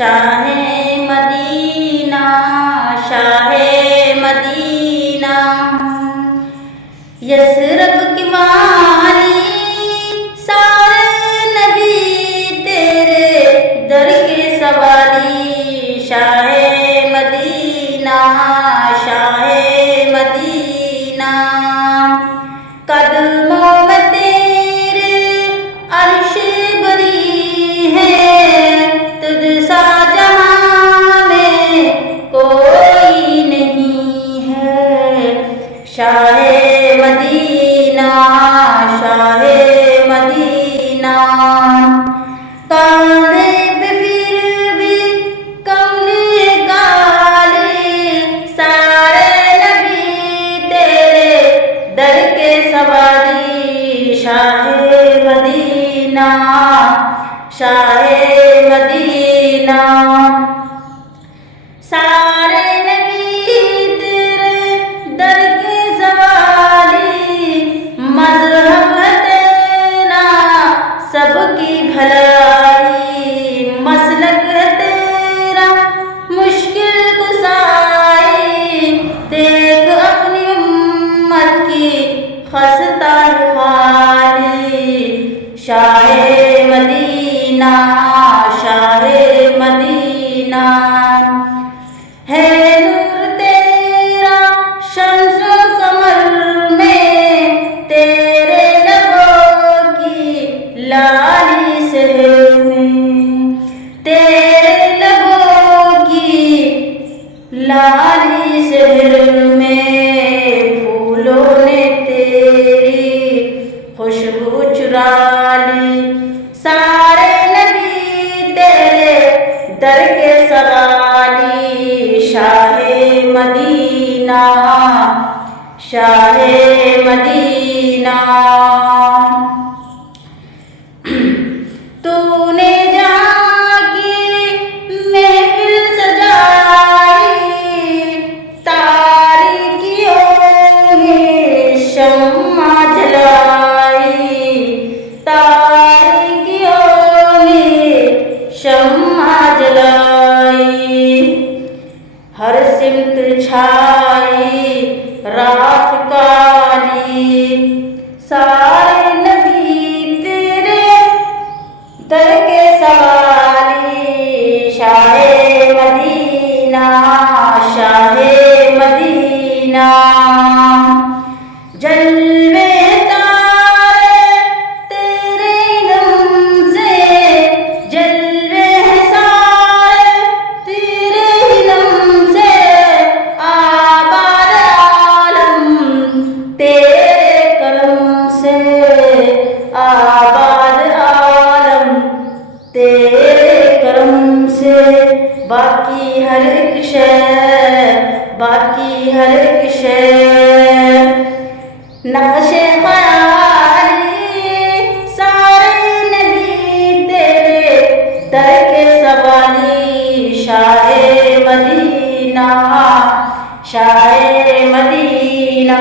شاہ مدینہ شاہ مدینہ یثرب کی والی سارے نبی تیرے در کے سوالی شاہ مدینہ شاہ مدینہ قدموں میں تیرے عرش بری ہے تجھ سا جہاں میں کوئی نہیں ہے شاہ مدینہ شاہ مدینہ کاندھے پہ پھر بھی کملی کالی سارے نبی تیرے در کے سواری شاہ مدینہ شاہ مدینہ سارے نبی تیرے در کے سواری مذہب تیرا سب کی بھلائی مسلک تیرا مشکل کشائی دیکھ اپنی امت کی خستہ حالی شاہ مدینہ شاہ مدینہ ہے نور تیرا شمس و قمر میں تیرے لبوں کی لالی سحر میں تیرے لبوں کی لالی سحر میں پھولوں نے تیری خوشبو چرا لی سارے نبی تیرے در کے سوالی شاہ مدینہ شاہ مدینہ تو نے جہاں کی محفل سجائی تاریکیوں میں شمع جلائی تاریکیوں میں شمع جلائی ہر سمت چھائی رات کالی سارے نبی تیرے در کے سوالی شاہ مدینہ شاہ مدینہ جلوے تارے تیرے علم سے جلوے سارے تیرے علم سے آباد عالم تیرے کرم سے آباد عالم تیرے کرم سے باقی ہر ایک شے باقی ہر ایک شے نقش خیالی سارے نبی تیرے در کے سوالی شاہ مدینہ شاہ مدینہ